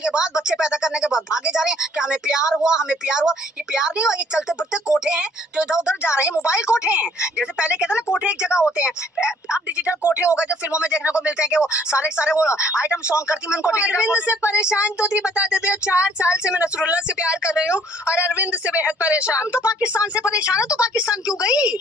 के बाद बच्चे पैदा करने के बाद भागे जा रहे हैं कि हमें प्यार हुआ, हमें प्यार हुआ। ये प्यार नहीं हुआ, ये चलते फिरते कोठे हैं जो इधर उधर जा रहे हैं, मोबाइल कोठे हैं। जैसे पहले कहते हैं ना कोठे एक जगह होते हैं, अब डिजिटल कोठे हो गए जो फिल्मों में देखने को मिलते हैं कि वो सारे वो आइटम सॉन्ग करती मैं उनको अरविंद से परेशान तो थी, बता देते हो 4 साल से मैं नसरुल्ला से प्यार कर रही हूँ और अरविंद से बेहद परेशान। हम तो पाकिस्तान से परेशान है, तो पाकिस्तान क्यों गई?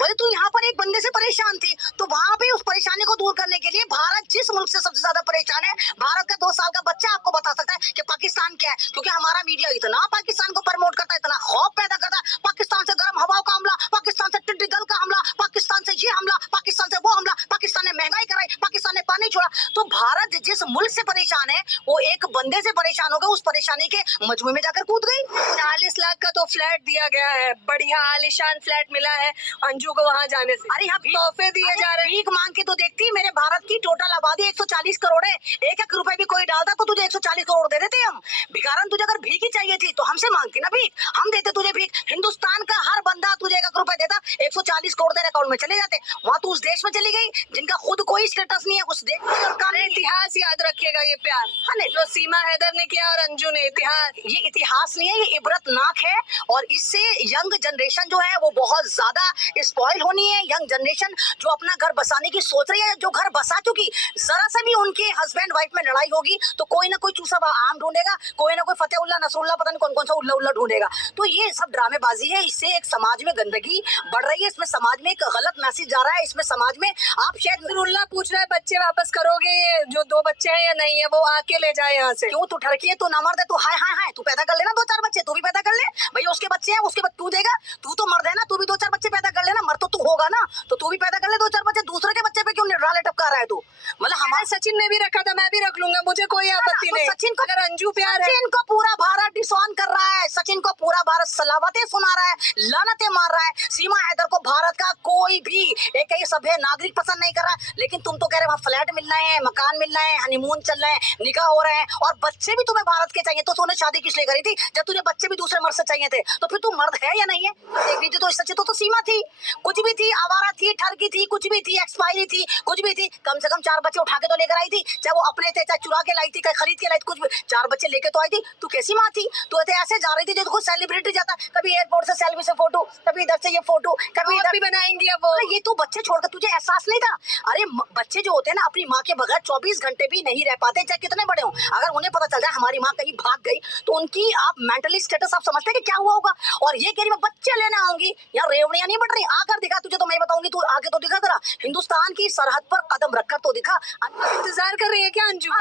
बोले तू यहाँ पर एक बंदे से परेशान थी, तो वहां पे उस परेशानी को दूर करने के लिए भारत जिस मुल्क से सबसे ज्यादा परेशान है, भारत का 2 साल का बच्चा आपको बता सकता है कि पाकिस्तान क्या है। क्योंकि हमारा मीडिया इतना पाकिस्तान को प्रमोट करता है, इतना खौफ पैदा करता है, पाकिस्तान से गर्म हवाओं का हमला, पाकिस्तान से टिड्डी दल का हमला, पाकिस्तान से ये हमला, पाकिस्तान से वो हमला, पाकिस्तान ने महंगाई कराई, पाकिस्तान ने पानी छोड़ा। तो भारत जिस मुल्क से परेशान है वो एक बंदे से परेशान हो गया, उस परेशानी के मजमू में जाकर कूद गई। 40 लाख का तो फ्लैट दिया गया है, बढ़िया आलीशान फ्लैट मिला है अंजू को वहाँ जाने से। अरे यहाँ तोहफे दिए जा रहे हैं। भीख मांग के तो देखती, मेरे भारत की टोटल आबादी 140 करोड़ है, 1-1 रुपए भी कोई डालता तो तुझे 140 करोड़ दे देते हम। भिखारन तुझे अगर भीख ही चाहिए थी तो हमसे मांगती ना भीख, हम देते तुझे भीख। हिंदुस्तान का हर बंदा तुझे 1 रुपए देता, 140 करोड़ तेरे अकाउंट में चले जाते। वहाँ तू उस देश में चली गई जिनका खुद कोई स्टेटस नहीं है, उस देश की सरकार ने। इतिहास याद रखिएगा ये प्यार जो सीमा हैदर ने किया और अंजू ने। ये इतिहास नहीं है, ये इबरतनाक है। और इससे यंग जनरेशन जो है वो बहुत ज्यादा स्पॉइल होनी है। यंग जनरेशन जो अपना घर बसाने की सोच रही है, जो घर बसा चुकी, जरा सा भी उनके हस्बैंड वाइफ में लड़ाई होगी तो कोई ना कोई चूसा आम ढूंढेगा, कोई ना कोई फतेहुल्ला नसरुल्ला पता नहीं कौन कौन सा उल्ला उल्ला ढूंढेगा। तो ये सब ड्रामेबाजी है, इससे एक समाज में गंदगी बढ़ रही है, इसमें समाज में एक गलत मैसेज जा रहा है, इसमें समाज में आप शायद नसरुल्ला पूछ रहा है बच्चे वापस करोगे, जो 2 बच्चे हैं या नहीं है वो आके ले जाए यहाँ से। क्यों तू ठरकी है, तू ना मर्द है, तू हाय हाय हाय, तू पैदा कर लेना 2-4 बच्चे, तू भी पैदा कर ले भैया, उसके बच्चे हैं, उसके तू देगा, तू तो मर्द है ना, तू भी 2-4 बच्चे पैदा कर लेना, मर्द तो तू होगा ना, तो तू भी पैदा कर ले 2-4 बच्चे। दूसरे के बच्चे पे क्यों निराले टपका रहा है तू? मतलब हमारे सचिन ने भी रखा था, मैं भी रख लूंगा, मुझे कोई आपत्ति नहीं। सचिन को अगर अंजू प्यार है, सचिन को पूरा भारत डिसऑन कर रहा है, सचिन को पूरा भारत सलावतें सुना रहा है, लानतें मार रहा है। सीमा हैदर को भारत का कोई भी एक सभ्य नागरिक पसंद नहीं कर रहा है, लेकिन तुम तो कह रहे वहाँ फ्लैट मिल रहे हैं, मकान मिल रहे हैं, हनीमून चल रहे हैं, निकाह हो रहे हैं और बच्चे भी तुम्हें भारत के चाहिए। तो तूने शादी किस लिए करी थी जब तुझे बच्चे भी दूसरे मर्द से चाहिए थे? तो फिर तू मर्द है या नहीं है? देख लीजिए, तो सच्चे तो सीमा थी, कुछ भी थी, आवारा थी, ठरकी थी, कुछ भी थी, एक्सपायरी थी, कुछ भी थी, कम से कम 4 बच्चे उठा के तो लेकर आई थी, चाहे वो अपने थे, चाहे चुरा के लाई थी, चाहे खरीद के लाई थी, कुछ भी 4 बच्चे लेके तो आई थी। तू कैसी माँ थी? तू ऐसे जा रही थी जो खुद सेलिब्रिटी जाता, कभी एयरपोर्ट से सेल्फी से फोटो, कभी इधर से ये फोटो, कभी इधर भी बनाएंगी अब वो। ये तू बच्चे छोड़कर तुझे एहसास नहीं था? अरे बच्चे जो होते हैं ना अपनी माँ के बगैर 24 घंटे भी नहीं रह पाते, चाहे कितने बड़े हो। अगर उन्हें पता चल जाए हमारी माँ कहीं भाग गई तो उनकी आप मेंटली स्टेटस आप समझते हैं कि क्या हुआ होगा? और ये कह रही मैं बच्चे लेने आऊंगी, यार रेवड़ियां नहीं बढ़ रही, आकर दिखा तुझे, तो मैं बताऊंगी, तू आगे तो दिखा, जरा हिंदुस्तान की सरहद पर कदम रखकर तो दिखा। इंतजार कर रही है क्या अंजू?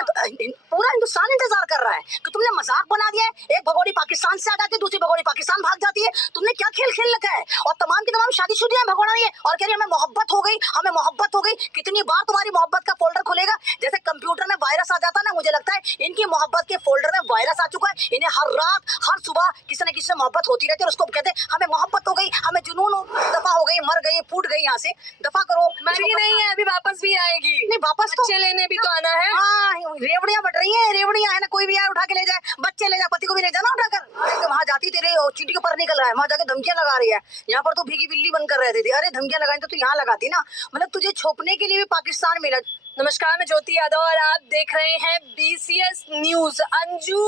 पूरा हिंदुस्तान इंतजार कर रहा है कि तुमने मजाक बना दिया है। एक भगोड़ी पाकिस्तान से आ जाती है, दूसरी भगोड़ी पाकिस्तान भाग जाती है, तुमने क्या खेल खेल रखा है? और तमाम की तमाम शादीशुदा है भगोड़ा ये, और कह रही है हमें मोहब्बत हो गई, हमें मोहब्बत हो गई। कितनी बार तुम्हारी मोहब्बत का फोल्डर खुलेगा? जैसे कंप्यूटर में वायरस आ जाता है ना, मुझे लगता है इनकी मोहब्बत के फोल्डर में वायरस आ चुका है। इन्हें हर रात हर सुबह किसी न किसी से मोहब्बत होती रहती है और उसको कहते हैं हमें मोहब्बत हो गई, हमें जुनून हो, दफा हो गई, मर गई, फूट गई, यहाँ से दफा करो। मरी नहीं है, अभी वापस भी आएगी। नहीं वापस तो बच्चे लेने भी तो आना है। हाँ, रेवड़ियां बढ़ रही है, रेवड़ियां है ना, कोई भी यार उठा के ले जाए, बच्चे ले जाए, पति को भी ले जाना उठाकर। वहाँ जाती तेरे चीटी के पर निकल रहा है, वहाँ जाके धमकियां लगा रही है, यहाँ पर तो भीगी बिल्ली बनकर रहती थी। अरे धमकियां लगाई तो यहाँ लगाती ना, मतलब तुझे छोपने के लिए भी पाकिस्तान मिला। नमस्कार, मैं ज्योति यादव और आप देख रहे हैं BCS न्यूज। अंजू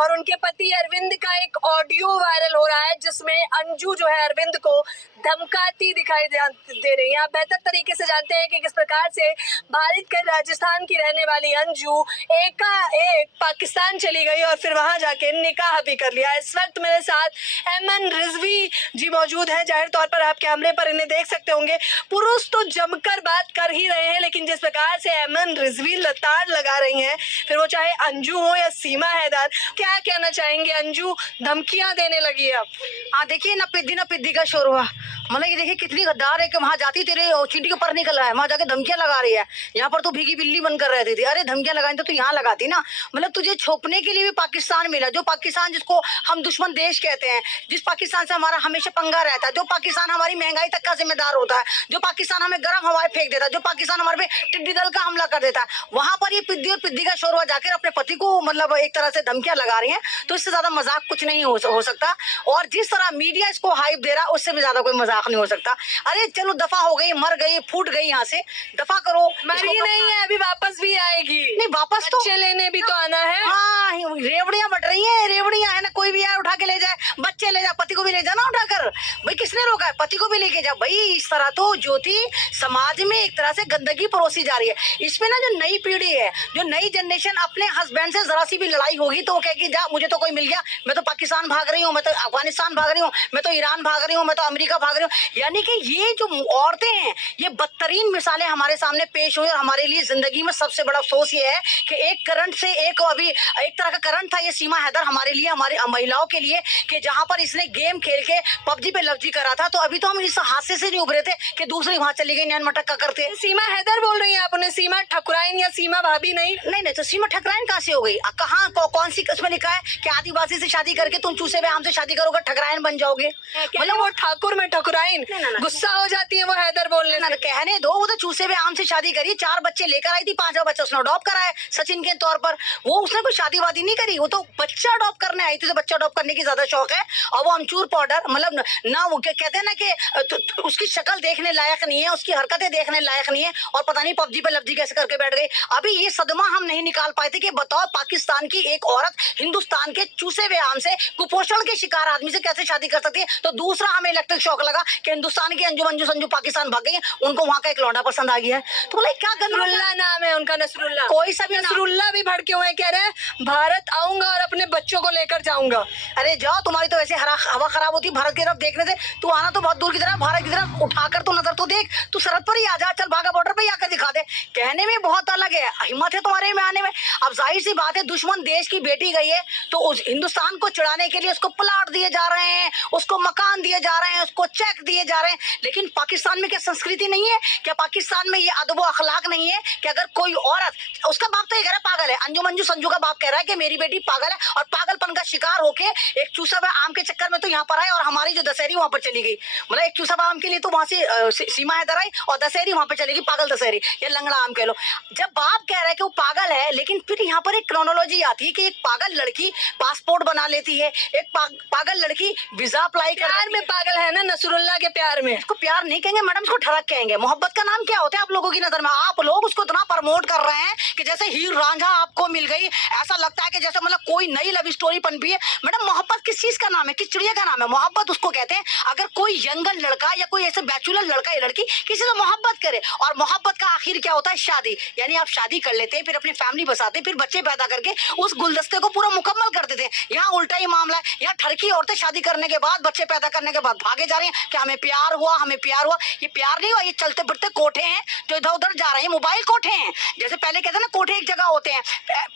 और उनके पति अरविंद का एक ऑडियो वायरल हो रहा है जिसमें अंजू जो है अरविंद को धमकाती दिखाई दे रही है। आप बेहतर तरीके से जानते हैं कि किस प्रकार से भारत के राजस्थान की रहने वाली अंजू एकाएक पाकिस्तान चली गई और फिर वहां जाके निकाह भी कर लिया। इस वक्त मेरे साथ एमन रिजवी जी मौजूद हैं। जाहिर तौर पर आप कैमरे पर इन्हें देख सकते होंगे। पुरुष तो जमकर बात कर ही रहे हैं, लेकिन जिस प्रकार से एमन रिजवी लताड़ लगा रही हैं, फिर वो चाहे अंजू हो या सीमा हैदर, क्या कहना चाहेंगे? अंजू धमकियां देने लगी है अब। हाँ देखिए ना पिद्दी का शोर हुआ, मतलब ये देखिए कितनी गद्दार है कि वहाँ जाती तेरे चींटी के पर निकल रहा है, वहाँ जाके धमकियां लगा रही है, यहाँ पर तो भीगी बिल्ली बनकर रहती थी। अरे धमकियां लगाई तो यहाँ लगाती ना, मतलब तुझे छोपने के लिए भी पाकिस्तान मिला, जो पाकिस्तान जिसको हम दुश्मन देश कहते हैं, जिस पाकिस्तान से हमारा हमेशा पंगा रहता है, जो पाकिस्तान हमारी महंगाई तक का जिम्मेदार होता है, जो पाकिस्तान हमें गर्म हवाएं फेंक देता है, जो पाकिस्तान हमारे पे टिड्डी दल का हमला कर देता है, वहां पर ये पिद्दी और पिद्दी का शोर हुआ जाकर अपने पति को मतलब एक तरह से धमकियां लगा रही हैं। तो इससे ज्यादा मजाक कुछ नहीं हो सकता, और जिस तरह मीडिया इसको हाइप दे रहा है उससे भी ज्यादा कोई मजाक नहीं हो सकता। अरे चलो दफा हो गई, मर गई, फूट गई, यहाँ से दफा करो। मरी नहीं है, अभी वापस भी आएगी। नहीं वापस तो बच्चे लेने भी तो आना है। हाँ, रेवड़ियां बट रही हैं, रेवड़ियां है ना, कोई भी यार उठा के ले जाए, बच्चे ले जाए, पति को भी ले जाना उठाकर। भाई किसने रोका है? पति को भी लेके जा। भाई इस तरह तो ज्योति समाज में एक तरह से गंदगी परोसी जा रही है। इसमें ना जो नई पीढ़ी है, जो नई जनरेशन, अपने हस्बैंड से जरा सी भी लड़ाई होगी तो वो कहेगी जा मुझे तो कोई मिल गया, मैं तो पाकिस्तान भाग रही हूँ, मैं तो अफगानिस्तान भाग रही हूँ, मैं तो ईरान भाग रही हूँ, मैं तो अमेरिका भाग रही हूँ। यानी कि ये जो औरतें हैं, ये बदतरीन मिसालें हमारे सामने पेश हुई। और हमारे लिए जिंदगी में सबसे बड़ा अफसोस ये है कि एक करंट से एक अभी एक तरह का करंट था ये सीमा हैदर हमारे लिए, हमारी महिलाओं के लिए, कि जहां पर इसने गेम खेल के पबजी पे लवजी करा था, तो अभी तो हम इस हादसे से नहीं उभरे थे कि दूसरी वहां चली गई नैन मटक का करते। सीमा हैदर बोल रही है आप उन्हें, सीमा ठकुराइन या सीमा भाभी नहीं? नहीं तो सीमा ठकराइन कहाँ से हो गई? कहाँ कौन सी किस्म लिखा है कि आदिवासी से शादी करके तुम चूसे हुए आम से शादी करोगे ठकराइन बन जाओगे? मतलब वो ठाकुर में ठकुराइन, गुस्सा हो जाती है वो हैदर बोलने से। कहने दो, वो तो चूसे हुए आम से शादी करी, 4 बच्चे लेकर आई थी, 5वां बच्चा उसने अडॉप्ट करा है सचिन के तौर पर। वो उसने कोई शादी वादी नहीं करी, वो तो बच्चा अडॉप्ट करने आई थी, तो बच्चा अडॉप्ट करने की ज्यादा शौक है। और वो अमचूर पाउडर, मतलब ना वो कहते हैं ना कि उसकी शक्ल देखने लायक नहीं है, उसकी हरकतें देखने लायक नहीं है, और पता नहीं पबजी पे लबजी कैसे करके बैठ गई। अभी ये सदमा हम नहीं निकाल पाए थे कि बताओ पाकिस्तान की एक औरत हिंदुस्तान के चूसे हुए आम से, कुपोषण के शिकार आदमी से कैसे शादी कर सकती है? तो दूसरा हमें इलेक्ट्रिक शॉक लगा कि हिंदुस्तान की अंजू मंजू संजू पाकिस्तान भाग गई है, उनको वहां का एक लौंडा पसंद आ गया है। तो बोला क्या नसरुल्ला नाम है उनका, नसरुल्ला। कोई सा भी नसरुल्ला भी भड़के हुए कह रहे हैं भारत आऊंगा और अपने बच्चों को लेकर जाऊंगा। अरे जाओ, तुम्हारी तो वैसे हवा खराब होती भारत की तरफ देखने से, तू आना तो बहुत दूर की तरफ, भारत की तरफ उठाकर तो नजर तो देख, तू सरहद पर ही आ जा, चल भागा बॉर्डर पे ही आकर दिखा दे। कहने में बहुत अलग है, हिम्मत है तुम्हारे में आने में। अब जाहिर सी बात है, दुश्मन देश की बेटी गई है तो उस हिंदुस्तान को चिढ़ाने के लिए उसको प्लाट दिए जा रहे हैं, उसको मकान दिए जा रहे हैं, उसको चेक दिए जा रहे हैं। लेकिन पाकिस्तान में क्या संस्कृति नहीं है? क्या पाकिस्तान में ये अदब अखलाक नहीं है कि अगर कोई औरत, उसका बाप तो ये कह रहा है पागल है, अंजू मंजू संजू का बाप कह रहा है कि मेरी बेटी पागल है, और पागलपन का शिकार होके एक चूसा हुआ आम के चक्कर में तो यहाँ पर आए, और हमारी जो दशहरी वहां पर चली गई। मतलब एक चूसा हुआ आम के लिए तो वहां से सीमा हैदर आई, और दशहरी वहां पर चली गई, पागल दशहरी या लंगड़ा आम कह लो। जब बाप कह रहा है कि वो पागल है, लेकिन फिर यहाँ पर एक क्रोनोलॉजी आती है कि एक पागल लड़की पासपोर्ट बना लेती है, एक पागल लड़की वीजा अप्लाई कर, प्यार में पागल है ना नसरुल्ला के प्यार में। इसको प्यार नहीं कहेंगे मैडम, इसको ठड़क कहेंगे। मोहब्बत का नाम क्या होता है आप लोगों की नजर में? आप लोग उसको इतना प्रमोट कर रहे हैं कि जैसे हीर रांझा आपको मिल गई, ऐसा लगता है कि जैसे मतलब कोई नई लव स्टोरी पनपी है। मैडम मोहब्बत किस चीज का नाम है, किस चिड़िया का नाम है? मोहब्बत उसको कहते हैं अगर कोई यंगल लड़का या कोई ऐसे बैचुलर लड़का या लड़की किसी से मोहब्बत करे, और मोहब्बत का आखिर क्या होता है? शादी। यानी आप शादी कर लेते हैं, फिर अपनी फैमिली बसाते, फिर बच्चे पैदा करके उस गुलदस्ते को पूरा मुकम्मल कर देते हैं। यहाँ उल्टा ही मामला है, यहाँ ठरकी औरतें शादी करने के बाद, बच्चे पैदा करने के बाद भागे जा रही हैं कि हमें प्यार हुआ, हमें प्यार हुआ। ये प्यार नहीं हुआ, ये चलते फिरते कोठे हैं जो इधर उधर जा रहे हैं, मोबाइल कोठे हैं। जैसे पहले कहते हैं ना कोठे एक जगह होते हैं,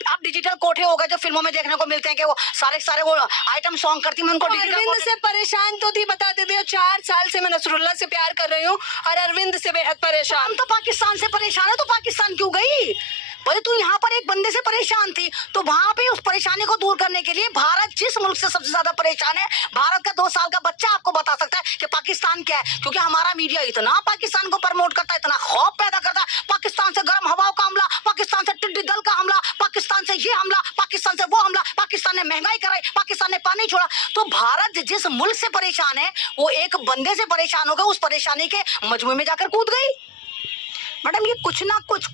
अब डिजिटल कोठे हो गए जो फिल्मों में देखने को मिलते हैं कि वो सारे वो आइटम सॉन्ग करती है, उनको अरविंद से परेशान तो थी, बताते थे 4 साल से मैं नसरुल्ला से प्यार कर रही हूँ और अरविंद से बेहद परेशान। हम तो पाकिस्तान से परेशान है, तो पाकिस्तान क्यों गई? बोले तू यहाँ पर एक बंदे से परेशान थी, तो वहां पे उस परेशानी को दूर करने के लिए भारत जिस मुल्क से सबसे ज्यादा परेशान है, भारत का 2 साल का बच्चा आपको बता सकता है कि पाकिस्तान क्या है। क्योंकि हमारा मीडिया इतना पाकिस्तान को प्रमोट करता है, इतना खौफ पैदा करता है, पाकिस्तान से गर्म हवाओं का हमला, पाकिस्तान से टिड्डी दल का हमला, पाकिस्तान से ये हमला, पाकिस्तान से वो हमला, पाकिस्तान ने महंगाई कराई, पाकिस्तान ने पानी छोड़ा। तो भारत जिस मुल्क से परेशान है, वो एक बंदे से परेशान हो गया, उस परेशानी के मजमू में जाकर कूद गई। मैडम ये कुछ ना कुछ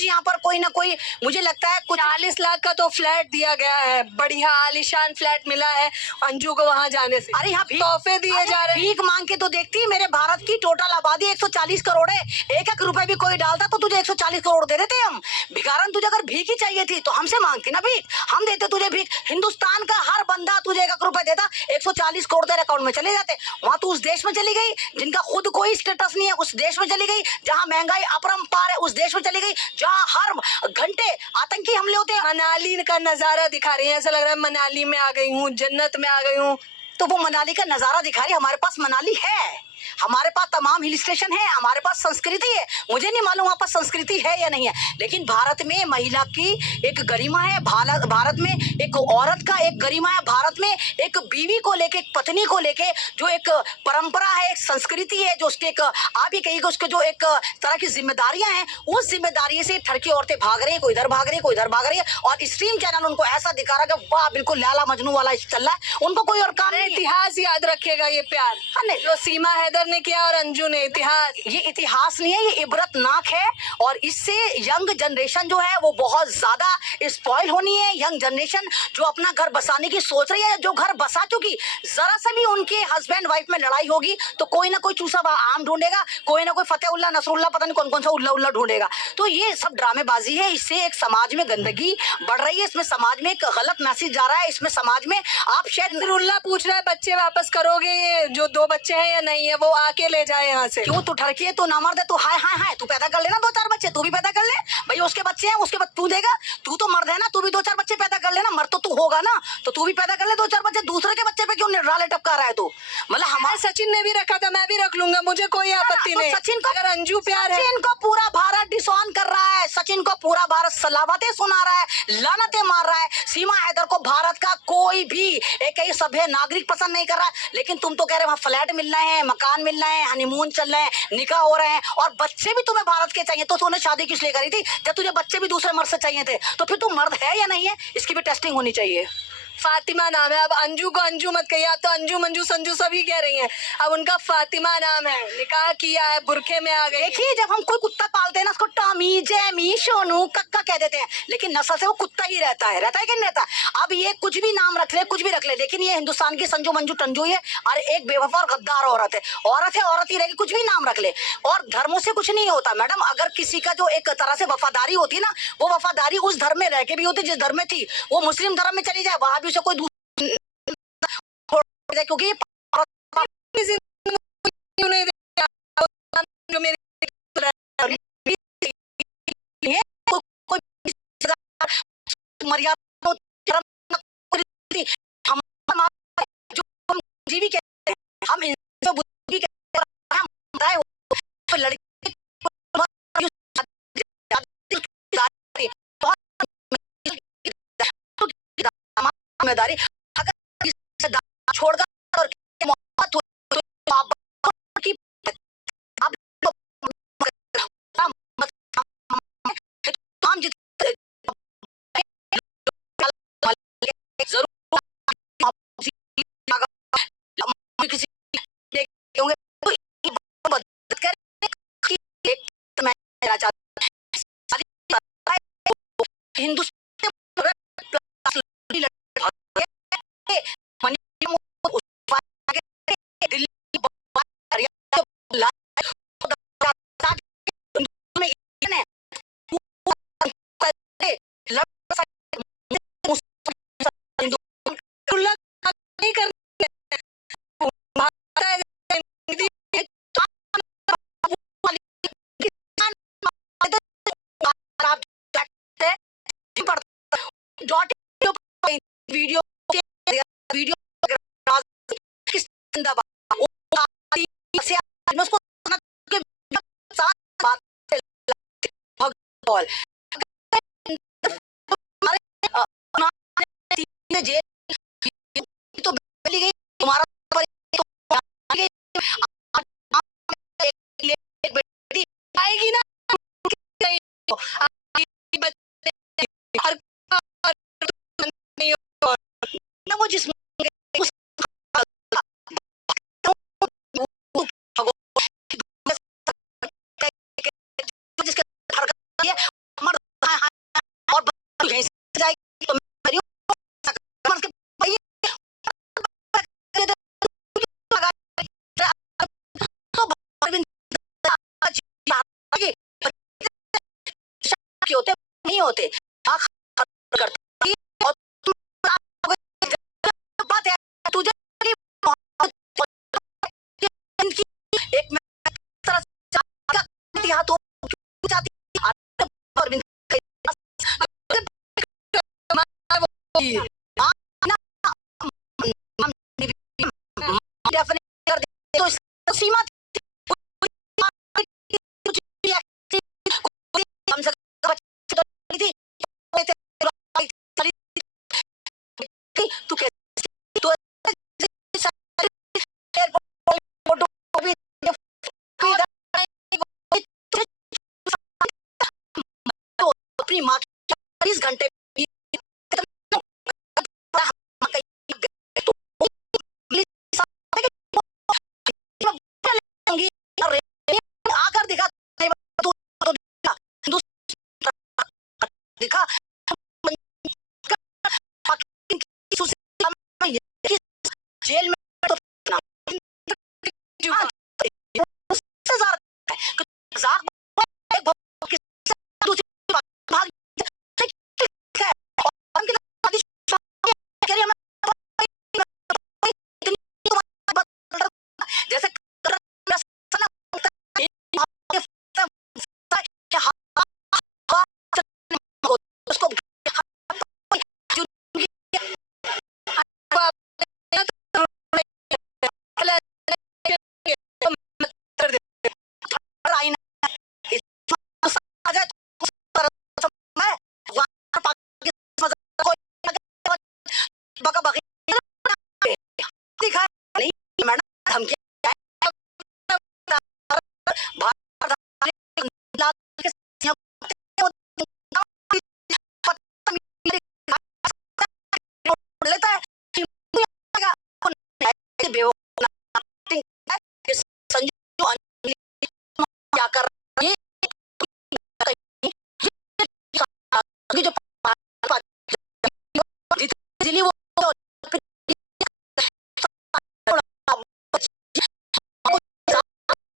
यहाँ पर कोई ना कोई, मुझे लगता है कुछ 40 लाख का तो फ्लैट दिया गया है, बढ़िया आलीशान फ्लैट मिला है अंजू को वहां जाने से। अरे यहाँ तोहफे दिए जा रहे हैं। भीख मांग के तो देखती, मेरे भारत की टोटल आबादी 140 करोड़ है, 1-1 रुपए भी कोई डालता तो तुझे 140 करोड़ दे देते हम। भिखारन तुझे अगर भीख ही चाहिए थी तो हमसे मांगती ना भीख, हम देते तुझे भीख। हिंदुस्तान का हर बंदा तुझे 1-1 रुपए देता, 140 करोड़ तेरे अकाउंट में चले जाते। वहां तू उस देश में चली गई जिनका खुद कोई स्टेटस नहीं है, उस देश में चली गई जहाँ महंगाई अपरंपार है, उस देश में चली गई जहाँ हर घंटे आतंकी हमले होते हैं। मनाली का नजारा दिखा रही है, ऐसा लग रहा है मनाली में आ गई हूँ, जन्नत में आ गई हूँ। तो वो मनाली का नजारा दिखा रही है, हमारे पास मनाली है, हमारे पास तमाम हिल स्टेशन है, हमारे पास संस्कृति है। मुझे नहीं मालूम वहाँ पर संस्कृति है या नहीं है, लेकिन भारत में महिला की एक गरिमा है, भारत में एक औरत का एक गरिमा है, भारत में एक बीवी को लेके, एक पत्नी को लेके जो एक परंपरा है, एक संस्कृति है, जो उसके एक आप ही कहिएगा उसके जो एक तरह की जिम्मेदारियां हैं, उस जिम्मेदारी से ठरकी औरतें भाग रही है, कोई इधर भाग रही है, कोई इधर भाग रही है, और स्ट्रीम चैनल उनको ऐसा दिखा रहा है कि वाह बिल्कुल लैला मजनू वाला चल रहा है, उनको कोई और काम नहीं। इतिहास याद रखेगा ये प्यार, जो सीमा हैदर हरिंदर ने किया और अंजू ने। इतिहास, ये इतिहास नहीं है, ये इबरतनाक है। और इससे यंग जनरेशन जो है वो बहुत ज्यादा स्पॉइल होनी है। यंग जनरेशन जो अपना घर बसाने की सोच रही है, जो घर बसा चुकी, जरा सा भी उनके हस्बैंड वाइफ में लड़ाई होगी तो कोई ना कोई चूसा आम ढूंढेगा, कोई ना कोई फतेहुल्ला नसरुल्ला पता नहीं कौन कौन सा उल्ला उल्ला ढूंढेगा। तो ये सब ड्रामेबाजी है। इससे एक समाज में गंदगी बढ़ रही है, इसमें समाज में एक गलत मैसेज जा रहा है। इसमें समाज में आप शायद नसरुल्ला पूछ रहा है बच्चे वापस करोगे, ये जो 2 बच्चे हैं या नहीं है, वो आके ले जाए यहाँ से। क्यों तू ठरकी है, तू ना मर्द है, तू हाय हाय हाय, तू पैदा कर लेना 2-4 बच्चे, तू भी पैदा कर ले भाई। उसके बच्चे हैं, उसके तू देगा, तू तो मर्द है ना, तू भी 2-4 बच्चे पैदा कर लेना। मर्द तो तू होगा ना, तो तू भी पैदा कर ले 2-4 बच्चे। दूसरे के बच्चे पे क्यों निराले टपका रहा है तू? मतलब हमारे सचिन ने भी रखा था, मैं भी रख लूंगा, मुझे कोई आपत्ति नहीं। सचिन को, अगर अंजू प्यार है, सचिन को पूरा भारत डिसऑन कर रहा है, सचिन को पूरा भारत सलावतें सुना रहा है, लानतें मार रहा है। सीमा हैदर को भारत का कोई भी एक सभ्य नागरिक पसंद नहीं कर रहा है। लेकिन तुम तो कह रहे हो वहाँ फ्लैट मिल रहे हैं, मकान मिल रहे हैं, हनीमून चल रहे हैं, निकाह हो रहे हैं, और बच्चे भी तुम्हें भारत के चाहिए। तो तूने शादी किस लिए करी थी? जब तुझे बच्चे भी दूसरे मर्द से चाहिए थे, तो फिर तू मर्द है या नहीं है, इसकी भी टेस्टिंग होनी चाहिए। फातिमा नाम है। अब अंजू को अंजू मत कहिए, आप तो अंजू मंजू संजू सभी कह रही हैं। अब उनका फातिमा नाम है, निकाह किया है, बुरखे में आ गई। देखिए, जब हम कोई कुत्ता पालते हैं ना, उसको टॉमी, जैमी, सोनू, कक्का कह देते हैं, लेकिन नस्ल से वो कुत्ता ही रहता है कि नहीं रहता? अब ये कुछ भी नाम रख ले, कुछ भी रख ले, लेकिन ये हिंदुस्तान की संजू मंजू टंजू है, और एक बेवफा और गद्दार औरत है। औरत है, औरत ही रहेगी, कुछ भी नाम रख ले। और धर्मों से कुछ नहीं होता मैडम। अगर किसी का जो एक तरह से वफादारी होती है ना, वो वफादारी उस धर्म में रह के भी होती जिस धर्म में थी। वो मुस्लिम धर्म में चली जाए, वहां भी उसे कोई क्योंकि जो मेरी मर्यादा हम जो हम जीवी कहते हैं, हम जो बुद्धि कहते हैं, हम लड़की जिम्मेदारी अगर छोड़कर और मौत हो तो की आप हम जितने जरूर किसी होंगे तो मदद करें कि मैं हिंदुस्तान नहीं कर वीडियो वीडियो किस तो गई तुम्हारा आएगी ना, वो जिसमें होते नहीं होते बात है तुझे एक हाथों सीमा तू अपनी माँ 20 घंटे जेल में तो जैसे उसको लेता है संजू अंजलि क्या कर रही है जो जितनी